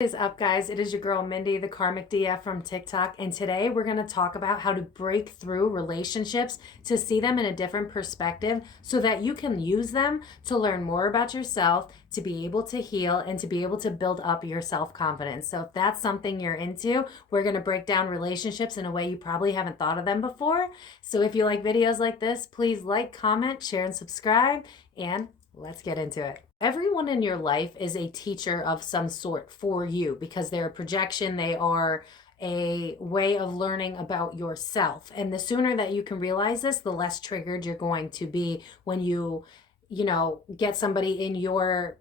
What is up, guys? It is your girl Mindy, the Karmic DF from TikTok, and today we're going to talk about how to break through relationships to see them in a different perspective so that you can use them to learn more about yourself, to be able to heal, and to be able to build up your self-confidence. So if that's something you're into, we're going to break down relationships in a way you probably haven't thought of them before. So if you like videos like this, please like, comment, share, and subscribe, and let's get into it. Everyone in your life is a teacher of some sort for you because they're a projection, they are a way of learning about yourself. And the sooner that you can realize this, the less triggered you're going to be when you get somebody in your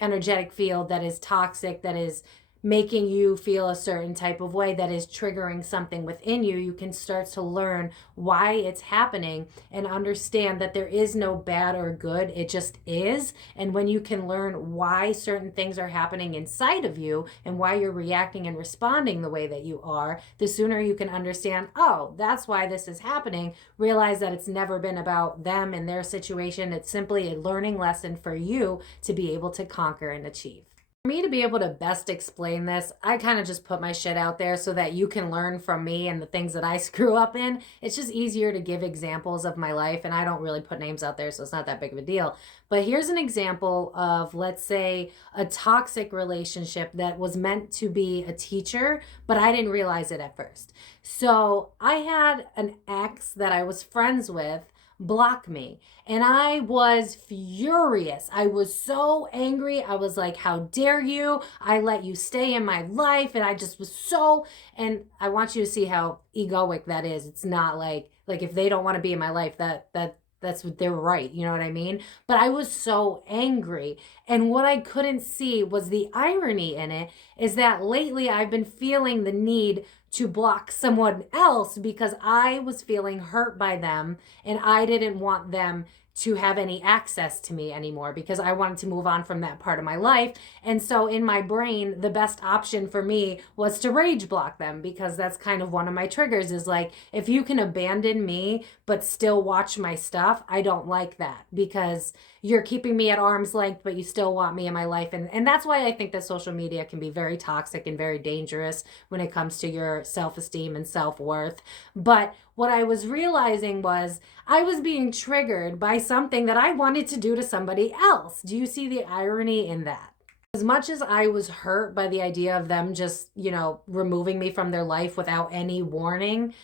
energetic field that is toxic, that is making you feel a certain type of way, that is triggering something within you. You can start to learn why it's happening and understand that there is no bad or good. It just is. And when you can learn why certain things are happening inside of you and why you're reacting and responding the way that you are, the sooner you can understand, oh, that's why this is happening. Realize that it's never been about them and their situation. It's simply a learning lesson for you to be able to conquer and achieve. For me to be able to best explain this, I kind of just put my shit out there so that you can learn from me and the things that I screw up in. It's just easier to give examples of my life, and I don't really put names out there, so it's not that big of a deal. But here's an example of, let's say, a toxic relationship that was meant to be a teacher, but I didn't realize it at first. So I had an ex that I was friends with block me. And I was furious. I was so angry. I was like, how dare you? I let you stay in my life. And I just was so, and I want you to see how egoic that is. It's not like if they don't want to be in my life, that's what they're right. You know what I mean? But I was so angry. And what I couldn't see was the irony in it is that lately I've been feeling the need to block someone else because I was feeling hurt by them and I didn't want them to have any access to me anymore because I wanted to move on from that part of my life. And so in my brain, the best option for me was to rage block them because that's kind of one of my triggers is like, if you can abandon me but still watch my stuff, I don't like that because you're keeping me at arm's length, but you still want me in my life. And that's why I think that social media can be very toxic and very dangerous when it comes to your self-esteem and self-worth. But what I was realizing was I was being triggered by something that I wanted to do to somebody else. Do you see the irony in that? As much as I was hurt by the idea of them just, removing me from their life without any warning,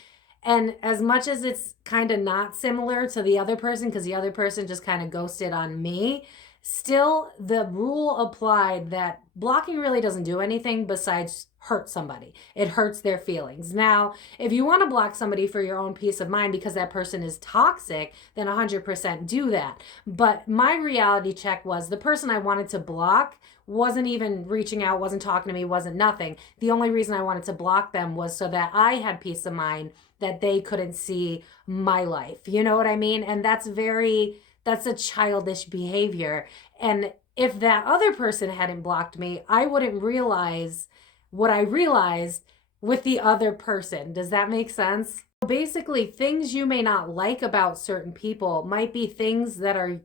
and as much as it's kind of not similar to the other person, because the other person just kind of ghosted on me, still the rule applied that blocking really doesn't do anything besides hurt somebody. It hurts their feelings. Now, if you want to block somebody for your own peace of mind because that person is toxic, then 100% do that. But my reality check was the person I wanted to block wasn't even reaching out, wasn't talking to me, wasn't nothing. The only reason I wanted to block them was so that I had peace of mind that they couldn't see my life. You know what I mean? And that's a childish behavior. And if that other person hadn't blocked me, I wouldn't realize what I realized with the other person. Does that make sense? Basically, things you may not like about certain people might be things that are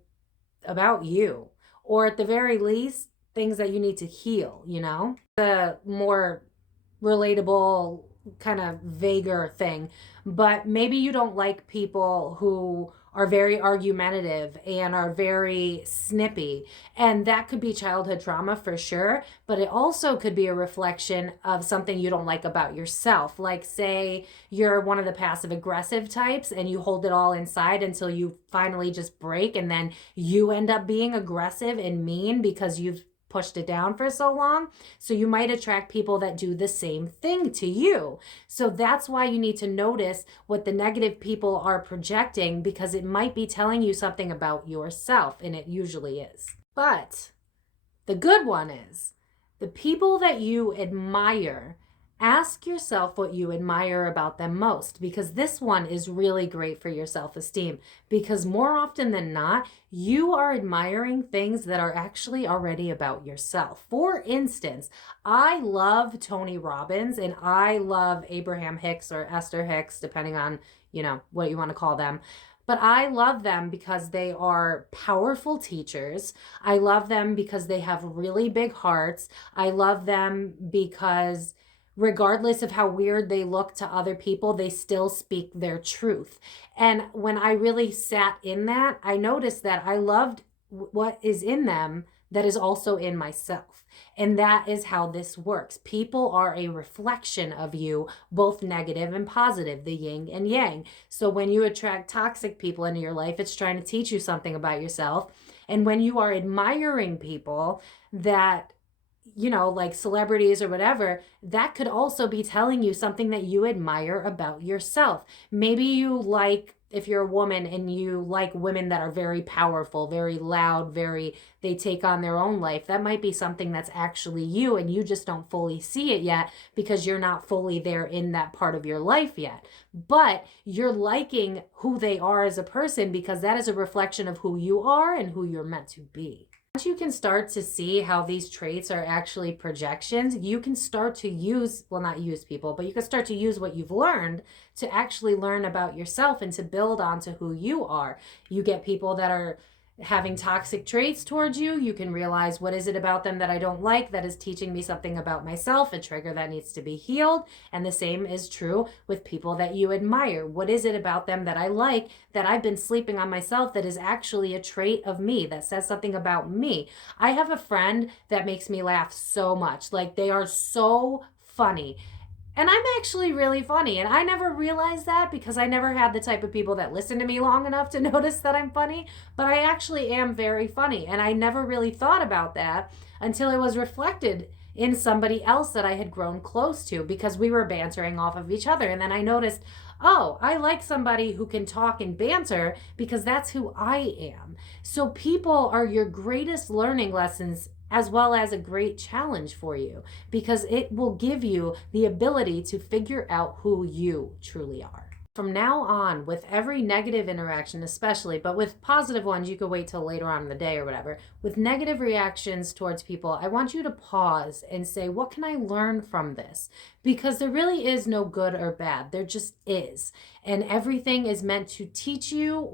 about you, or at the very least, things that you need to heal, The more relatable, kind of vaguer thing. But maybe you don't like people who are very argumentative and are very snippy. And that could be childhood trauma for sure, but it also could be a reflection of something you don't like about yourself. Like say you're one of the passive aggressive types and you hold it all inside until you finally just break and then you end up being aggressive and mean because you've pushed it down for so long. So you might attract people that do the same thing to you. So that's why you need to notice what the negative people are projecting because it might be telling you something about yourself, and it usually is. But the good one is the people that you admire. Ask yourself what you admire about them most because this one is really great for your self-esteem because more often than not, you are admiring things that are actually already about yourself. For instance, I love Tony Robbins and I love Abraham Hicks or Esther Hicks, depending on, what you want to call them. But I love them because they are powerful teachers. I love them because they have really big hearts. I love them because regardless of how weird they look to other people, they still speak their truth. And when I really sat in that, I noticed that I loved what is in them that is also in myself. And that is how this works. People are a reflection of you, both negative and positive, the yin and yang. So when you attract toxic people into your life, it's trying to teach you something about yourself. And when you are admiring people that, you know, like celebrities or whatever, that could also be telling you something that you admire about yourself. Maybe you like, if you're a woman and you like women that are very powerful, very loud, they take on their own life. That might be something that's actually you, and you just don't fully see it yet because you're not fully there in that part of your life yet. But you're liking who they are as a person because that is a reflection of who you are and who you're meant to be. Once you can start to see how these traits are actually projections, you can start to use, well, not use people, but you can start to use what you've learned to actually learn about yourself and to build onto who you are. You get people that are having toxic traits towards you, you can realize, what is it about them that I don't like that is teaching me something about myself, a trigger that needs to be healed. And the same is true with people that you admire. What is it about them that I like that I've been sleeping on myself that is actually a trait of me, that says something about me? I have a friend that makes me laugh so much. Like, they are so funny. And I'm actually really funny. And I never realized that because I never had the type of people that listen to me long enough to notice that I'm funny. But I actually am very funny. And I never really thought about that until it was reflected in somebody else that I had grown close to because we were bantering off of each other. And then I noticed, oh, I like somebody who can talk and banter because that's who I am. So people are your greatest learning lessons, as well as a great challenge for you, because it will give you the ability to figure out who you truly are. From now on, with every negative interaction especially, but with positive ones, you could wait till later on in the day or whatever. With negative reactions towards people, I want you to pause and say, what can I learn from this? Because there really is no good or bad. There just is. And everything is meant to teach you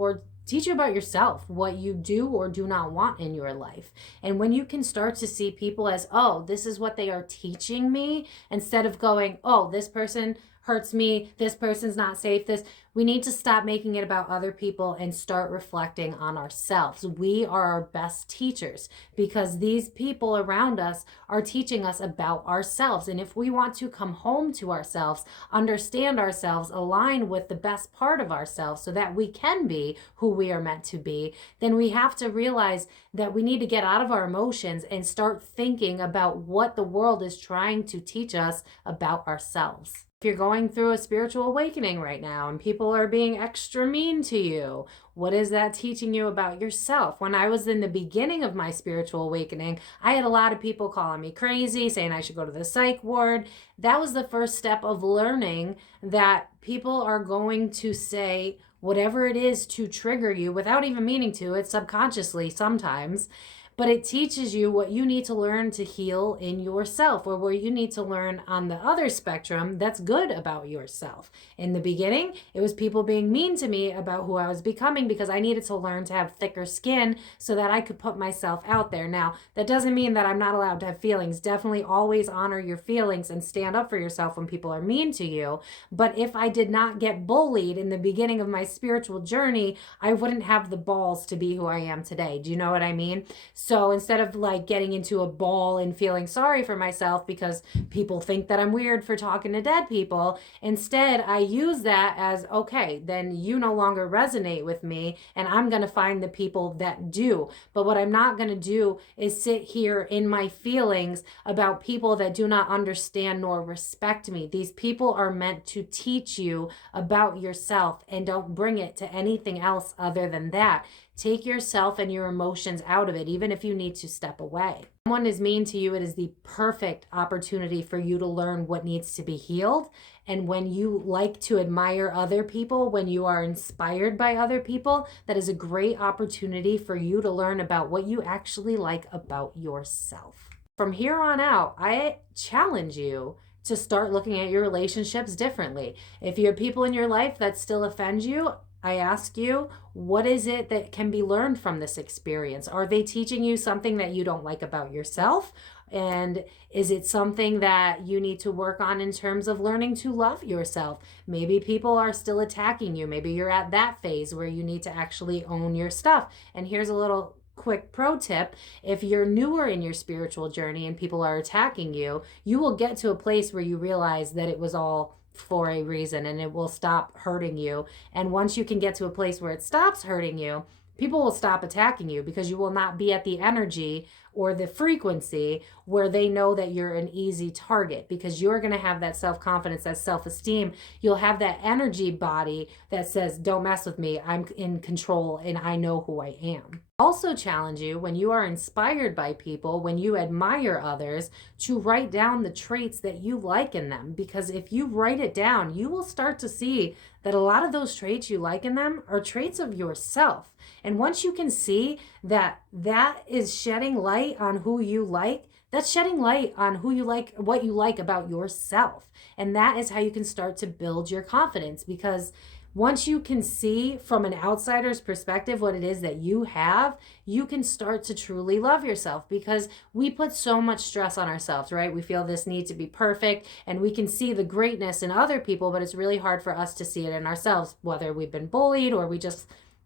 about yourself, what you do or do not want in your life. And when you can start to see people as, oh, this is what they are teaching me, instead of going, oh, this person hurts me, this person's not safe, we need to stop making it about other people and start reflecting on ourselves. We are our best teachers because these people around us are teaching us about ourselves. And if we want to come home to ourselves, understand ourselves, align with the best part of ourselves so that we can be who we are meant to be, then we have to realize that we need to get out of our emotions and start thinking about what the world is trying to teach us about ourselves. If you're going through a spiritual awakening right now and people are being extra mean to you, what is that teaching you about yourself? When I was in the beginning of my spiritual awakening, I had a lot of people calling me crazy, saying I should go to the psych ward. That was the first step of learning that people are going to say whatever it is to trigger you without even meaning to. It's subconsciously sometimes. But it teaches you what you need to learn to heal in yourself, or where you need to learn on the other spectrum that's good about yourself. In the beginning, it was people being mean to me about who I was becoming because I needed to learn to have thicker skin so that I could put myself out there. Now, that doesn't mean that I'm not allowed to have feelings. Definitely always honor your feelings and stand up for yourself when people are mean to you. But if I did not get bullied in the beginning of my spiritual journey, I wouldn't have the balls to be who I am today. Do you know what I mean? So instead of like getting into a ball and feeling sorry for myself because people think that I'm weird for talking to dead people, instead I use that as, okay, then you no longer resonate with me and I'm going to find the people that do. But what I'm not going to do is sit here in my feelings about people that do not understand nor respect me. These people are meant to teach you about yourself, and don't bring it to anything else other than that. Take yourself and your emotions out of it, even if you need to step away. If someone is mean to you, it is the perfect opportunity for you to learn what needs to be healed. And when you like to admire other people, when you are inspired by other people, that is a great opportunity for you to learn about what you actually like about yourself. From here on out, I challenge you to start looking at your relationships differently. If you have people in your life that still offend you, I ask you, what is it that can be learned from this experience? Are they teaching you something that you don't like about yourself? And is it something that you need to work on in terms of learning to love yourself? Maybe people are still attacking you. Maybe you're at that phase where you need to actually own your stuff. And here's a little quick pro tip. If you're newer in your spiritual journey and people are attacking you, you will get to a place where you realize that it was all for a reason and it will stop hurting you. And once you can get to a place where it stops hurting you, people will stop attacking you because you will not be at the energy or the frequency where they know that you're an easy target, because you're going to have that self-confidence, that self-esteem. You'll have that energy body that says, don't mess with me. I'm in control and I know who I am. Also challenge you, when you are inspired by people, when you admire others, to write down the traits that you like in them. Because if you write it down, you will start to see that a lot of those traits you like in them are traits of yourself. And once you can see that that is shedding light on who you like, that's shedding light on who you like, what you like about yourself. And that is how you can start to build your confidence, because once you can see from an outsider's perspective what it is that you have, you can start to truly love yourself, because we put so much stress on ourselves, right? We feel this need to be perfect, and we can see the greatness in other people, but it's really hard for us to see it in ourselves, whether we've been bullied or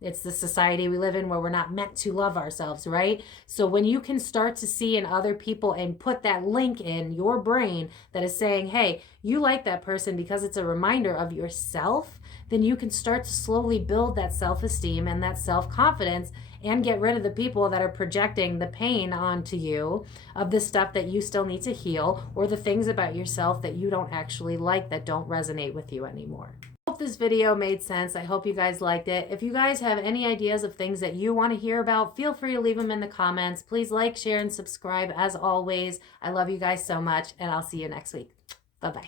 it's the society we live in where we're not meant to love ourselves, right? So when you can start to see in other people and put that link in your brain that is saying, hey, you like that person because it's a reminder of yourself, then you can start to slowly build that self-esteem and that self-confidence and get rid of the people that are projecting the pain onto you of the stuff that you still need to heal, or the things about yourself that you don't actually like, that don't resonate with you anymore. I hope this video made sense. I hope you guys liked it. If you guys have any ideas of things that you want to hear about, feel free to leave them in the comments. Please like, share, and subscribe as always. I love you guys so much, and I'll see you next week. Bye-bye.